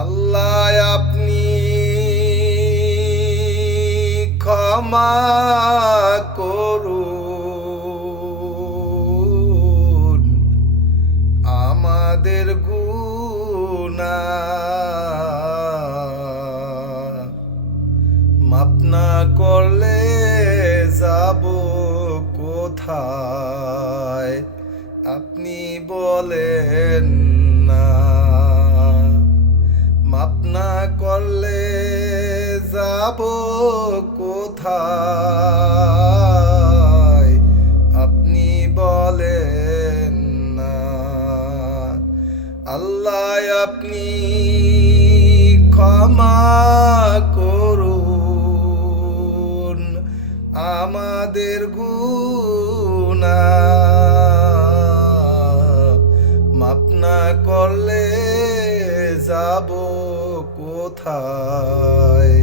আল্লাহ আপনি ক্ষমা করুন আমাদের গুনাহ, মাপ না করলে যাব কোথায় আপনি বলেন না। মাপ না করলে যাব কোথায় আপনি বলেন না। আল্লাহ আপনি ক্ষমা করুন আমাদের গুনাহ, মাপ না করলে যাব কোথায়